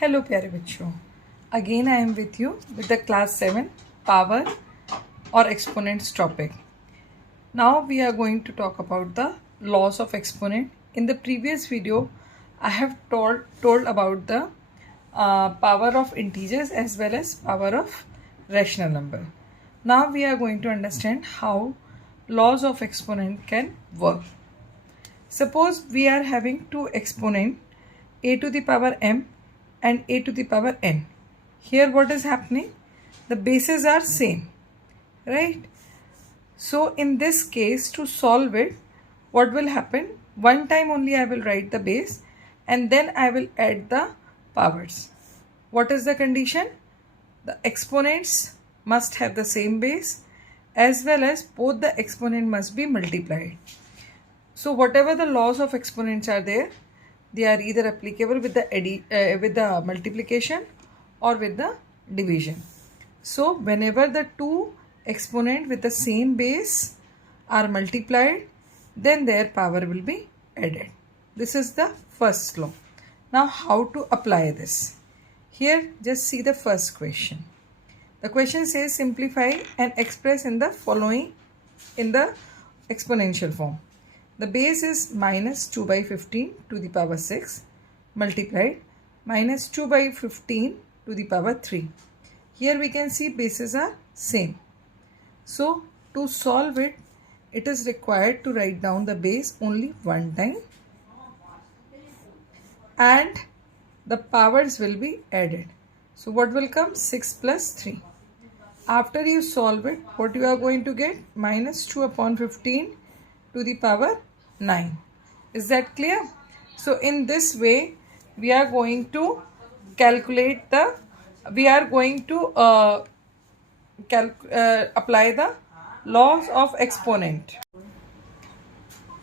Hello प्यारे बच्चों, again I am with you with the class 7 power or exponents topic. Now we are going to talk about the laws of exponent. In the previous video, I have told about the power of integers as well as power of rational number. Now we are going to understand how laws of exponent can work. Suppose we are having two exponent a to the power m and a to the power n. Here what is happening? The bases are same, right? So in this case, to solve it, what will happen? One time only I will write the base and then I will add the powers. What is the condition? The exponents must have the same base as well as both the exponent must be multiplied. So whatever the laws of exponents are there, they are either applicable with the multiplication or with the division. So whenever the two exponent with the same base are multiplied, then their power will be added. This is the first law. Now how to apply this? Here just see the first question. The question says simplify and express in the following in the exponential form. The base is minus 2 by 15 to the power 6 multiplied minus 2 by 15 to the power 3. Here we can see bases are same. So to solve it, it is required to write down the base only one time and the powers will be added. So what will come? 6 plus 3. After you solve it, what you are going to get? Minus 2 upon 15 to the power 9. Is that clear? So in this way we are going to calculate the apply the laws of exponent.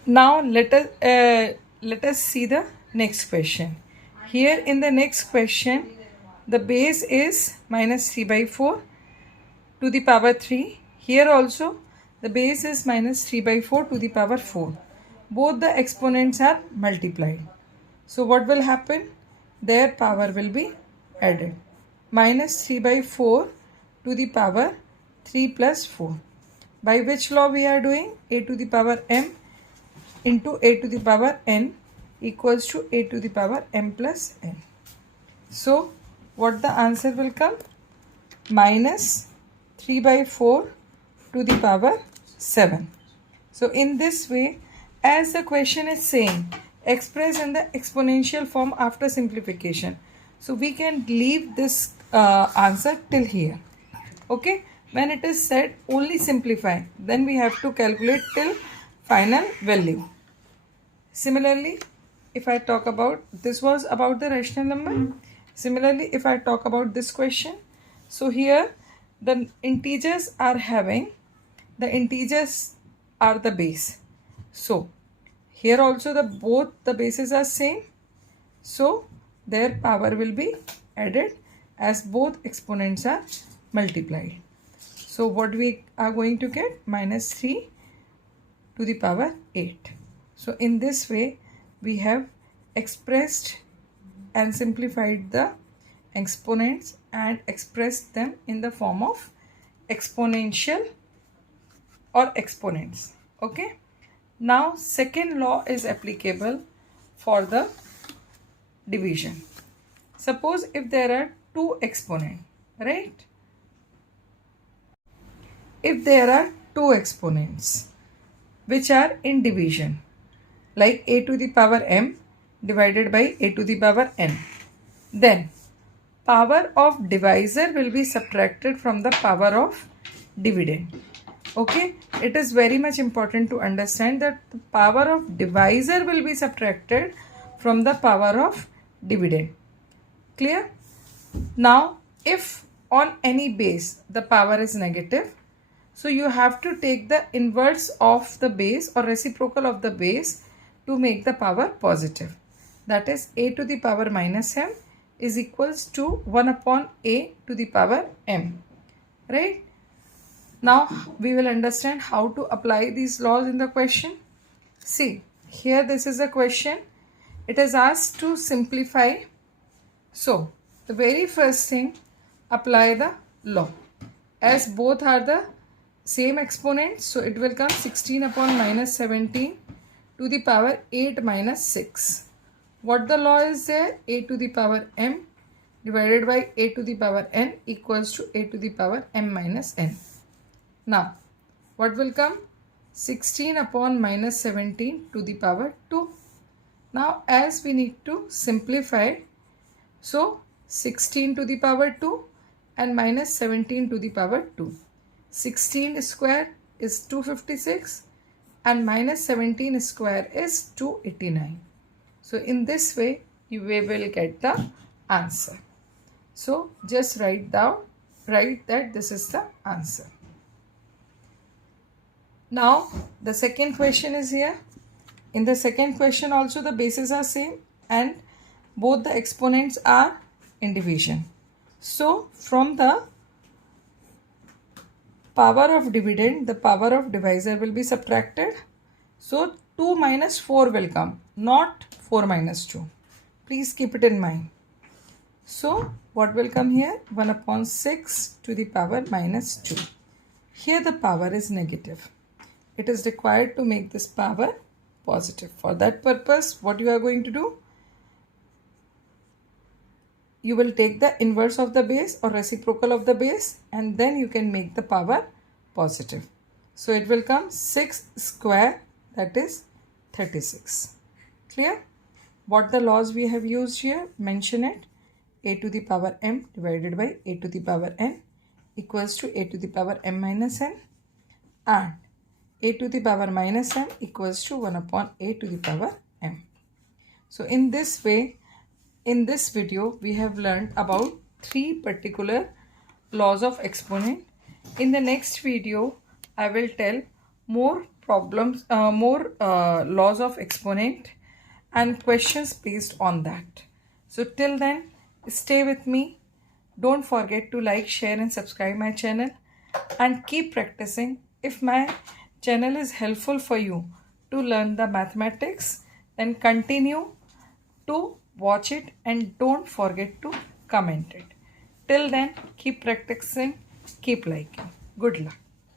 Now let us see the next question. Here in the next question, the base is minus 3 by 4 to the power 3. Here also the base is minus 3 by 4 to the power 4. Both the exponents are multiplied. So what will happen? Their power will be added. Minus 3 by 4 to the power 3 plus 4. By which law we are doing? A to the power m into a to the power n equals to a to the power m plus n. So what the answer will come? Minus 3 by 4 to the power 7. So in this way, as the question is saying, express in the exponential form after simplification. So we can leave this answer till here. Okay. When it is said only simplify, then we have to calculate till final value. Similarly, if I talk about, this was about the rational number. Similarly, if I talk about this question, so here the integers are the base. So here also both the bases are same. So their power will be added as both exponents are multiplied. So what we are going to get? Minus 3 to the power 8. So in this way we have expressed and simplified the exponents and expressed them in the form of exponential or exponents. Okay. Now second law is applicable for the division. Suppose if there are two exponents, right? If there are two exponents which are in division, like a to the power m divided by a to the power n, then power of divisor will be subtracted from the power of dividend. Okay, it is very much important to understand that the power of divisor will be subtracted from the power of dividend. Clear? Now, if on any base the power is negative, so you have to take the inverse of the base or reciprocal of the base to make the power positive. That is a to the power minus m is equals to 1 upon a to the power m. Right? Now we will understand how to apply these laws in the question. See, here this is a question. It is asked to simplify. So The very first thing, apply the law. As both are the same exponents, so it will come 16 upon minus 17 to the power 8 minus 6. What the law is there? A to the power m divided by a to the power n equals to a to the power m minus n. Now, what will come? 16 upon minus 17 to the power 2. Now, as we need to simplify, so 16 to the power 2 and minus 17 to the power 2. 16 square is 256 and minus 17 square is 289. So in this way you will get the answer. So just write that this is the answer. Now the second question is here. In the second question also the bases are same and both the exponents are in division. So from the power of dividend, the power of divisor will be subtracted. So 2 minus 4 will come, not 4 minus 2. Please keep it in mind. So what will come here? 1 upon 6 to the power minus 2. Here the power is negative. It is required to make this power positive. For that purpose, what you are going to do? You will take the inverse of the base or reciprocal of the base and then you can make the power positive. So it will come 6 square, that is 36. Clear? What the laws we have used here? Mention it. A to the power m divided by a to the power n equals to a to the power m minus n, and a to the power minus m equals to 1 upon a to the power m. So in this way, in this video, we have learned about 3 particular laws of exponent. In the next video, I will tell more problems, laws of exponent and questions based on that. So till then, stay with me. Don't forget to like, share and subscribe my channel and keep practicing. If my channel is helpful for you to learn the mathematics, then continue to watch it and don't forget to comment it. Till then, keep practicing, keep liking. Good luck.